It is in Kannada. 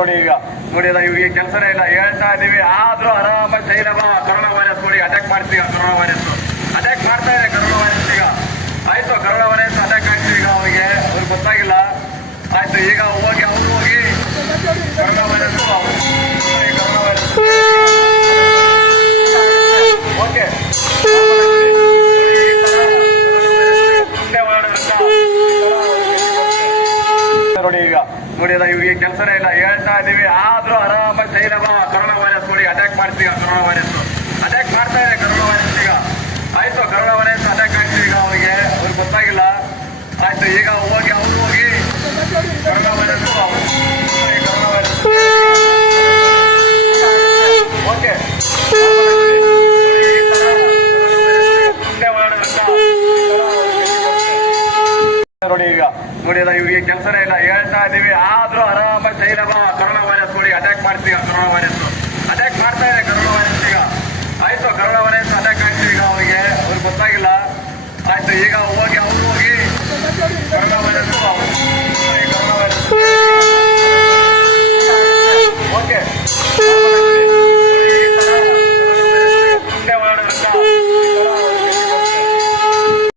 ನೋಡಿ ಈಗ ಇವ್ರಿಗೆ ಕೆಲಸನೇ ಇಲ್ಲ, ಹೇಳ್ತಾ ಇದೀವಿ. ಆದ್ರೂ ಆರಾಮ ಚೈನಾ ಕರೋನಾ ವೈರಸ್ ನೋಡಿ ಅಟ್ಯಾಕ್ ಮಾಡ್ತೀವಿ. ಕರೋನಾ ವೈರಸ್ ಅಟ್ಯಾಕ್ ಮಾಡ್ತಾ ಇದೆ. ಕರೋನಾ ವೈರಸ್ ಈಗ ಆಯ್ತು, ಕರೋನಾ ವೈರಸ್ ಅಟ್ಯಾಕ್ ಆಗ್ತೀವಿ. ಈಗ ಅವ್ರಿಗೆ ಗೊತ್ತಾಗಿಲ್ಲ. ಆಯ್ತು, ಈಗ ಹೋಗಿ ಕರೋನಾ ವೈರಸ್ ಓಕೆ ನೋಡಿ ಇವ್ರಿಗೆ ಕೆಲಸನೇ ಇಲ್ಲ, ಹೇಳ್ತಾ ಇದೀವಿ. ಆದ್ರೂ ಆರಾಮ ಚೈನಾ ಕರೋನಾ ವೈರಸ್ ನೋಡಿ ಅಟ್ಯಾಕ್ ಮಾಡ್ತೀವಿ. ಕರೋನಾ ವೈರಸ್ ಅಟ್ಯಾಕ್ ಮಾಡ್ತಾ ಇದೆ. ಕರೋನಾ ವೈರಸ್ ಈಗ ಆಯ್ತು, ಕರೋನಾ ವೈರಸ್ ಅಟ್ಯಾಕ್ ಆಗ್ತೀವಿ. ಈಗ ಅವ್ರಿಗೆ ಗೊತ್ತಾಗಿಲ್ಲ. ಆಯ್ತು, ಈಗ ಹೋಗಿ ಕರೋನಾ ವೈರಸ್ ಓಕೆ ನೋಡಿ ಇವ್ರಿಗೆ ಕೆಲಸನೇ ಇಲ್ಲ, ಹೇಳ್ತಾ ಇದೀವಿ. ಆದ್ರೂ ಆರಾಮ ಚೈನಾ ಕರೋನಾ ವೈರಸ್ ನೋಡಿ ಅಟ್ಯಾಕ್ ಮಾಡ್ತೀವಿ. ಕರೋನಾ ವೈರಸ್ ಅಟ್ಯಾಕ್ ಮಾಡ್ತಾ ಇದೆ. ಕರೋನಾ ವೈರಸ್ ಈಗ ಆಯ್ತು, ಕರೋನಾ